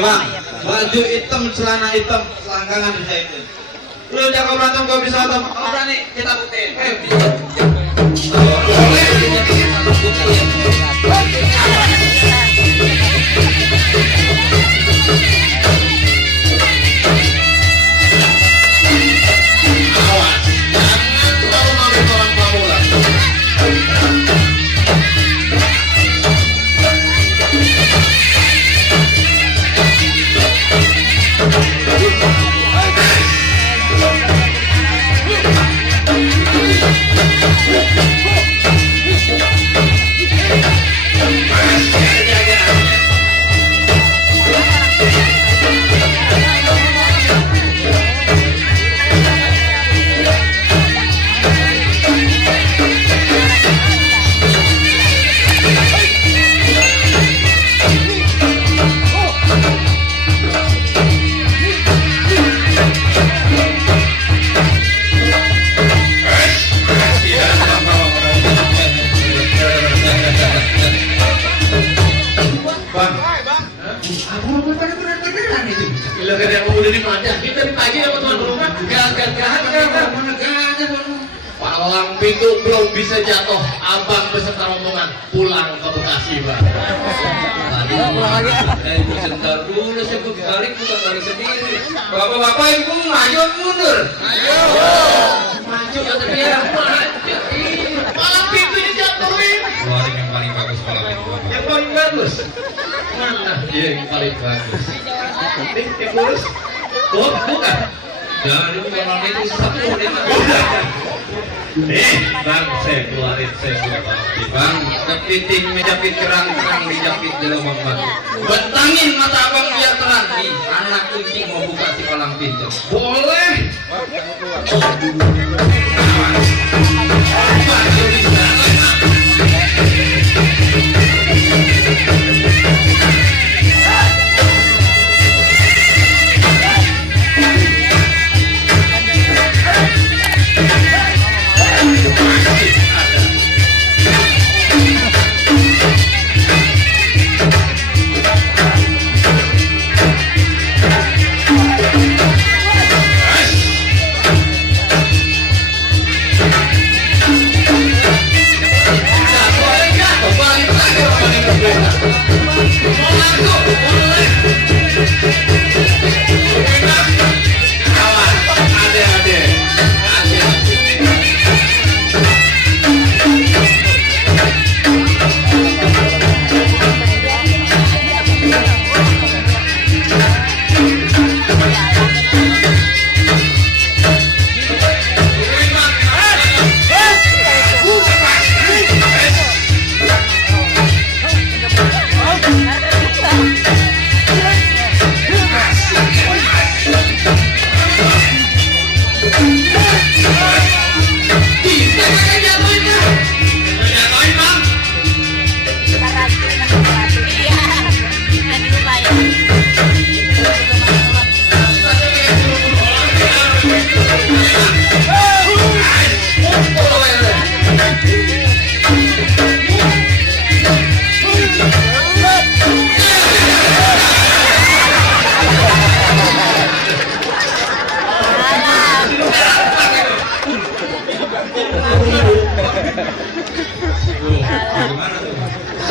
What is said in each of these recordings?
Bang, baju hitam, celana hitam, selangkangan dijahitin. Lu jago berantem kau bisa atau berani? Kita buktiin. Awas, jangan terlalu mampu orang pemula. Palang pintu belum bisa jatuh, abang beserta rombongan pulang ke Bekasi, Bang. Pulang lagi. Sebentar dulu, saya balik bukan balik sendiri. Bapak-bapak ibu maju mundur. Ayo. Maju kata dia, maju. Palang pintunya jatuhin. Keluarin yang paling bagus palang pintu. Yang paling bagus. Mana? Dia yang paling bagus. Ini kurus. Oh, bukan. Jangan dulu palang itu satu. Bang, saya keluarin Bang, kepiting menjapit kerang-kerang dijapit di lubang batu. Bentangin mata abang biar terang. Nih, anak kucing mau buka si palang pintu. Boleh.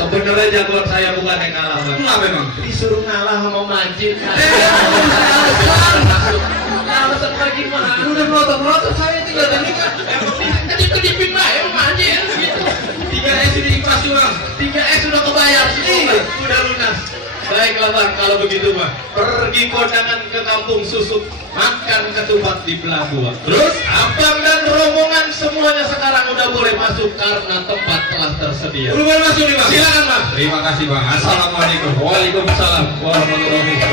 Sebenarnya jagoan saya bukan yang kalah, Bang. Kenapa memang? Disuruh ngalah sama Majid. Alasan lagi mah. Udah melotot saya tinggal tadi kan. Kedip-kedipin lah, emang Majid gitu. 3S sudah ikhlas Bang. 3S sudah kebayar semua. Udah lunas. Baiklah Bang, kalau begitu Bang, pergi kondangan ke kampung Susuk, makan ketupat di pelabuhan. Terus abang dan rombongan semuanya sekarang udah boleh masuk karena tempat telah tersedia. Boleh masuk nih Bang, silakan Bang. Terima kasih Bang. Assalamualaikum. Waalaikumsalam warahmatullahi wabarakatuh.